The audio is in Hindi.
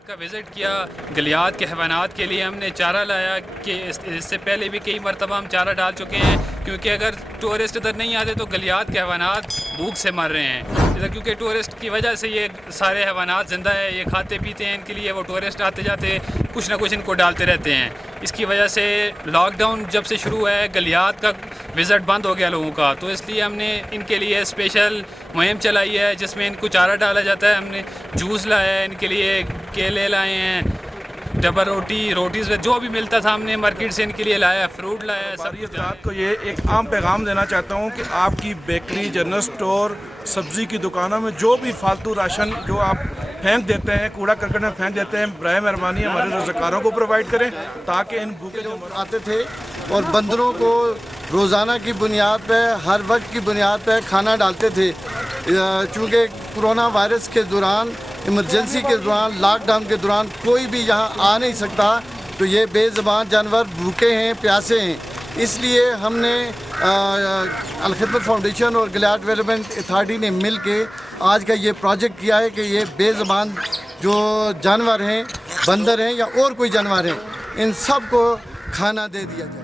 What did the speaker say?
गलियात का विज़िट किया। गलियात के हैवानात के लिए हमने चारा लाया कि इससे पहले भी कई मरतबा हम चारा डाल चुके हैं, क्योंकि अगर टूरिस्ट इधर नहीं आते तो गलियात के हैवानात भूख से मर रहे हैं इधर, क्योंकि टूरिस्ट की वजह से ये सारे हैवानात ज़िंदा है, ये खाते पीते हैं, इनके लिए वो टूरिस्ट आते जाते कुछ ना कुछ इनको डालते रहते हैं। इसकी वजह से लॉकडाउन जब से शुरू हुआ है गलियात का विज़िट बंद हो गया लोगों का, तो इसलिए हमने इनके लिए स्पेशल मुहिम चलाई है जिसमें इनको चारा डाला जाता है। हमने जूस लाया है इनके लिए, केले लाए हैं, डबल रोटीज़ जो भी मिलता था हमने मार्केट से इनके लिए लाया, फ्रूट लाया है। सब कुछ को ये एक आम पैगाम देना चाहता हूँ कि आपकी बेकरी, जनरल स्टोर, सब्ज़ी की दुकानों में जो भी फालतू राशन जो आप फेंक देते हैं, कूड़ा करकट में फेंक देते हैं, बराए मेहरबानी हमारे रज़ाकारों को प्रोवाइड करें ताकि इन भूखे जो आते थे और बंदरों को रोज़ाना की बुनियाद पे, हर वक्त की बुनियाद पे खाना डालते थे। चूँकि कोरोना वायरस के दौरान, इमरजेंसी के दौरान, लॉकडाउन के दौरान कोई भी यहाँ आ नहीं सकता, तो ये बेज़बान जानवर भूखे हैं, प्यासे हैं। इसलिए हमने अल-खिदमत फाउंडेशन और गलियात डेवलपमेंट अथॉरिटी ने मिल के आज का ये प्रोजेक्ट किया है कि ये बेज़बान जो जानवर हैं, बंदर हैं या और कोई जानवर हैं, इन सब को खाना दे दिया जाए।